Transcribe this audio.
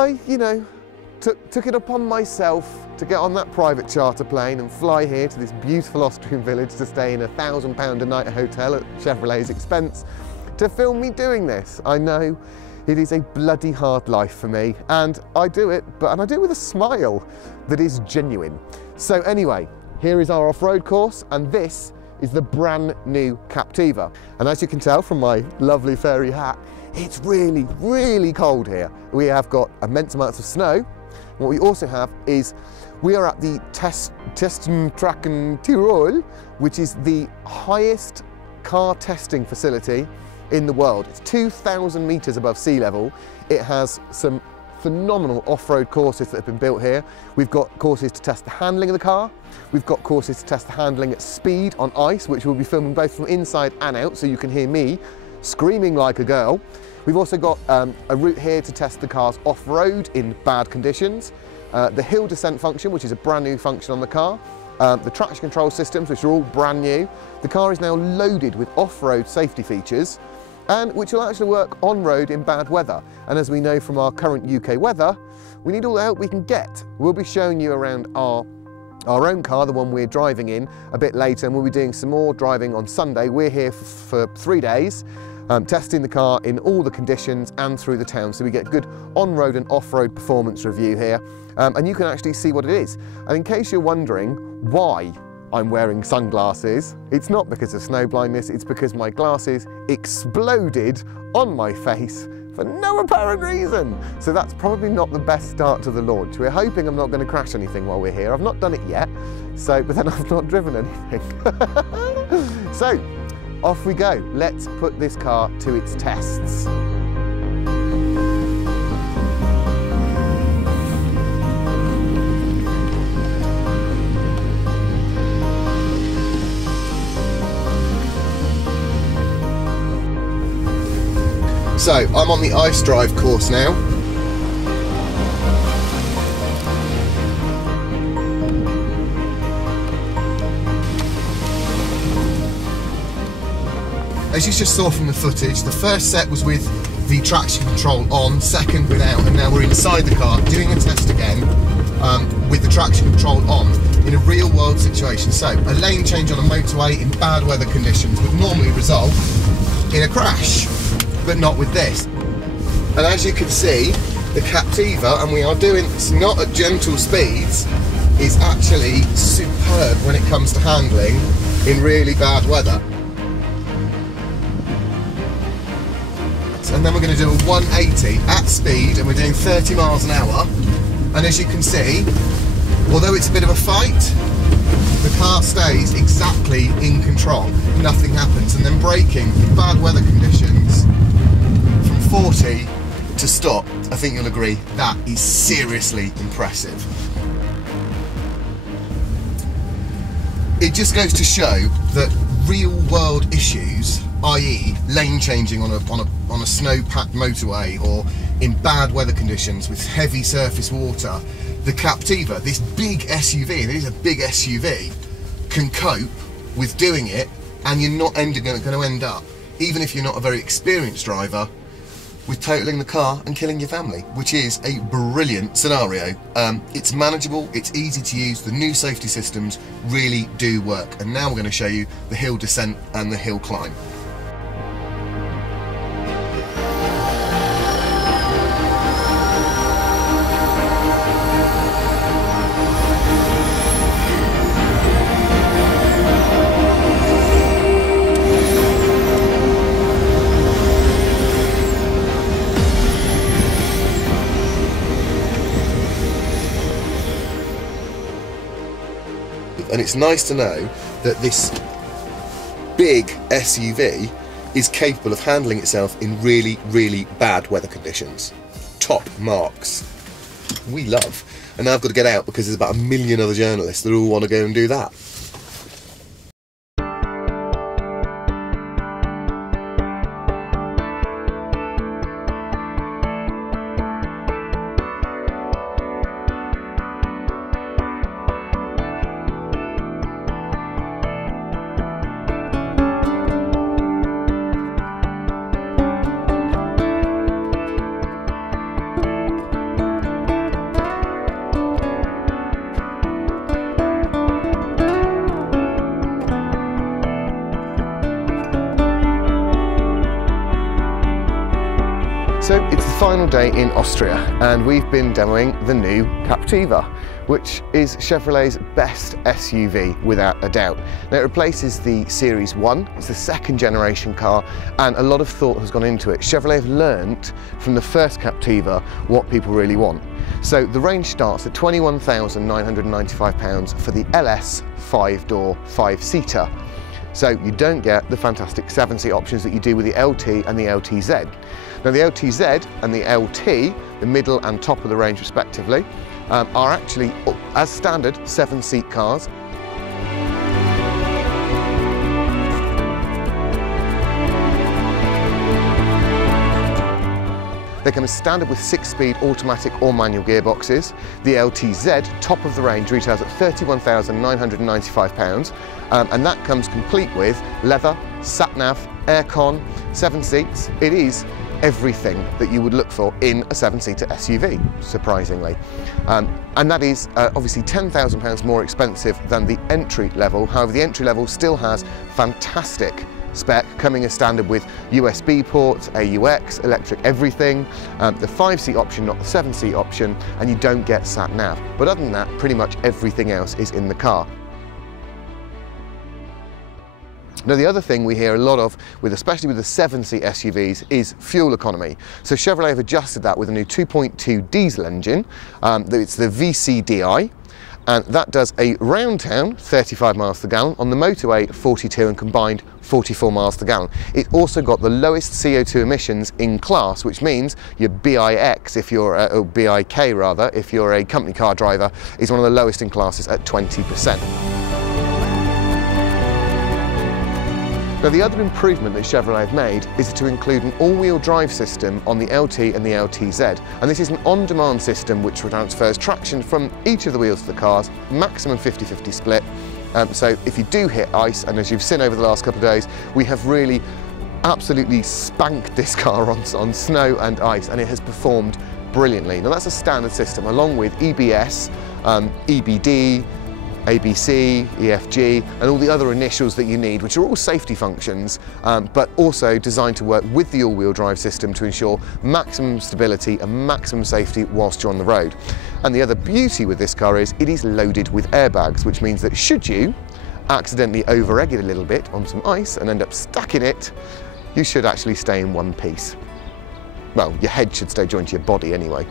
I, you know, took it upon myself to get on that private charter plane and fly here to this beautiful Austrian village to stay in a £1,000 a night hotel at Chevrolet's expense to film me doing this. I know it is a bloody hard life for me, and I do it, and I do it with a smile that is genuine. So anyway, here is our off-road course, and this is the brand new Captiva. And as you can tell from my lovely fairy hat, it's really, really cold here. We have got immense amounts of snow. What we also have is we are at the Stratton, Tyrol, which is the highest car testing facility in the world. It's 2,000 meters above sea level. It has some phenomenal off-road courses that have been built here. We've got courses to test the handling of the car. We've got courses to test the handling at speed on ice, which we'll be filming both from inside and out, so you can hear me screaming like a girl. We've also got a route here to test the cars off-road in bad conditions. The hill descent function, which is a brand new function on the car. The traction control systems, which are all brand new. The car is now loaded with off-road safety features, and which will actually work on-road in bad weather. And as we know from our current UK weather, we need all the help we can get. We'll be showing you around our own car, the one we're driving in, a bit later, and we'll be doing some more driving on Sunday. We're here for 3 days. Testing the car in all the conditions and through the town, so we get good on-road and off-road performance review here, and you can actually see what it is. And in case you're wondering why I'm wearing sunglasses, it's not because of snow blindness, it's because my glasses exploded on my face for no apparent reason. So that's probably not the best start to the launch. We're hoping I'm not going to crash anything while we're here. I've not done it yet, but then I've not driven anything. So, off we go. Let's put this car to its tests. So, I'm on the ice drive course now. As you just saw from the footage, the first set was with the traction control on, second without, and now we're inside the car doing a test again with the traction control on in a real world situation. So a lane change on a motorway in bad weather conditions would normally result in a crash, but not with this. And as you can see, the Captiva, and we are doing this not at gentle speeds, is actually superb when it comes to handling in really bad weather. And then we're going to do a 180 at speed, and we're doing 30 miles an hour. And as you can see, although it's a bit of a fight, the car stays exactly in control. Nothing happens. And then braking in bad weather conditions from 40 to stop, I think you'll agree, that is seriously impressive. It just goes to show that real world issues, i.e. lane changing on a snow-packed motorway or in bad weather conditions with heavy surface water, the Captiva, this big SUV, and it is a big SUV, can cope with doing it, and you're not going to end up, even if you're not a very experienced driver, with totaling the car and killing your family, which is a brilliant scenario. It's manageable, it's easy to use, the new safety systems really do work. And now we're going to show you the hill descent and the hill climb. And it's nice to know that this big SUV is capable of handling itself in really, really bad weather conditions. Top marks. We love. And now I've got to get out because there's about 1 million other journalists that all want to go and do that. So it's the final day in Austria and we've been demoing the new Captiva, which is Chevrolet's best SUV without a doubt. Now it replaces the Series 1, it's the second generation car, and a lot of thought has gone into it. Chevrolet have learnt from the first Captiva what people really want. So the range starts at £21,995 for the LS 5-door 5-seater. So you don't get the fantastic 7-seat options that you do with the LT and the LTZ. Now the LTZ and the LT, the middle and top of the range respectively, are actually, as standard, 7-seat cars. They come as standard with 6-speed automatic or manual gearboxes. The LTZ, top of the range, retails at £31,995, and that comes complete with leather, sat-nav, aircon, 7 seats. It is everything that you would look for in a 7-seater SUV, surprisingly. And that is obviously £10,000 more expensive than the entry level. However, the entry level still has fantastic spec, coming as standard with USB ports, AUX, electric everything, the 5-seat option, not the 7-seat option, and you don't get sat-nav. But other than that, pretty much everything else is in the car. Now the other thing we hear a lot of, especially with the 7-seat SUVs, is fuel economy. So Chevrolet have adjusted that with a new 2.2 diesel engine. It's the VCDI. And that does a round town 35 miles per gallon, on the motorway 42, and combined 44 miles per gallon. It's also got the lowest CO2 emissions in class, which means your BIX, if you're or BIK rather, if you're a company car driver, is one of the lowest in classes at 20%. Now the other improvement that Chevrolet have made is to include an all-wheel drive system on the LT and the LTZ, and this is an on-demand system which transfers traction from each of the wheels of the cars, maximum 50-50 split. So if you do hit ice, and as you've seen over the last couple of days, we have really absolutely spanked this car on snow and ice, and it has performed brilliantly. Now that's a standard system along with EBS, EBD, ABC, EFG, and all the other initials that you need, which are all safety functions, but also designed to work with the all-wheel drive system to ensure maximum stability and maximum safety whilst you're on the road. And the other beauty with this car is it is loaded with airbags, which means that should you accidentally over-egg it a little bit on some ice and end up stuck in it, you should actually stay in one piece. Well, your head should stay joined to your body anyway.